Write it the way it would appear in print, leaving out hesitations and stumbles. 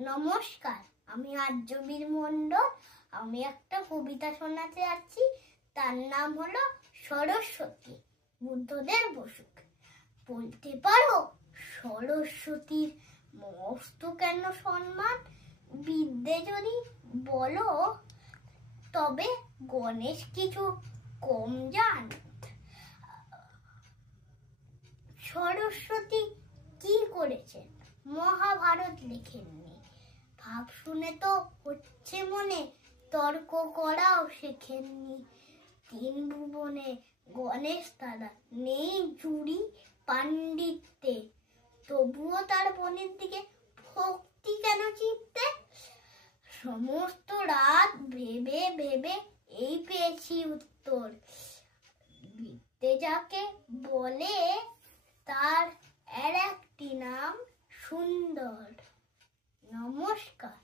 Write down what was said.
নমস্কার, আমি আর্যবীর মণ্ডল। আমি একটা কবিতা শোনাতে যাচ্ছি। তার নাম হলো সরস্বতী, বুদ্ধদেব বসু। বলতে পারো সরস্বতীর মস্ত কেন সম্মান? বিদ্যে যদি বলো তবে গণেশ কিছু কম জান। সরস্বতী কি করেছেন? মহাভারত লেখেননি। ভাব শুনে তো হচ্ছে মনে তর্ক করাও শেখেননি। 3 ভুবনে গণেশ দাদা নেই জুড়ি পাণ্ডিত্যে, তবুও তার বোনের দিকে ভক্তি কেন চিত্তে? সমস্ত রাত ভেবে ভেবে এই পেয়েছি উত্তর। বিদ্যে যাকে বলে তার একটি নাম সুন্দর। নমস্কার।